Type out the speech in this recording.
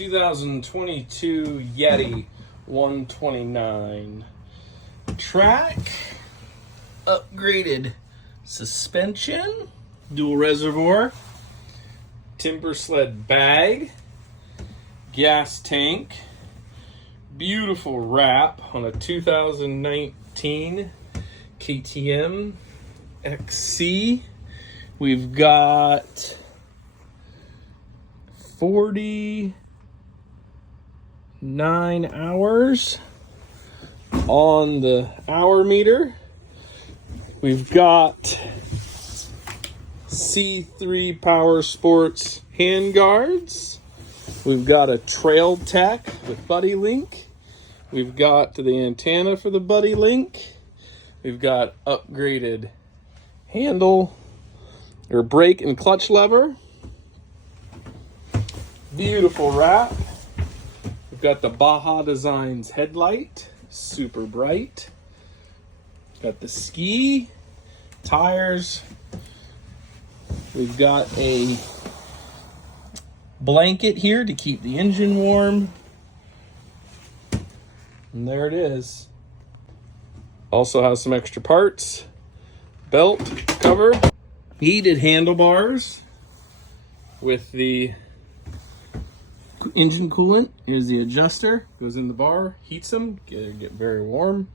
2022 Yeti 129 track, upgraded suspension, dual reservoir, timber sled bag, gas tank, beautiful wrap on a 2019 KTM XC. We've got 49 hours on the hour meter. We've got C3 Power Sports handguards. We've got a trail tech with Buddy Link. We've got the antenna for the Buddy Link. We've got upgraded handle or brake and clutch lever. Beautiful wrap. We've got the Baja Designs headlight, super bright. Got the ski tires. We've got a blanket here to keep the engine warm. And there it is. Also has some extra parts. Belt cover. Heated handlebars with the engine coolant. Here's the adjuster. Goes in the bar, heats them, get very warm.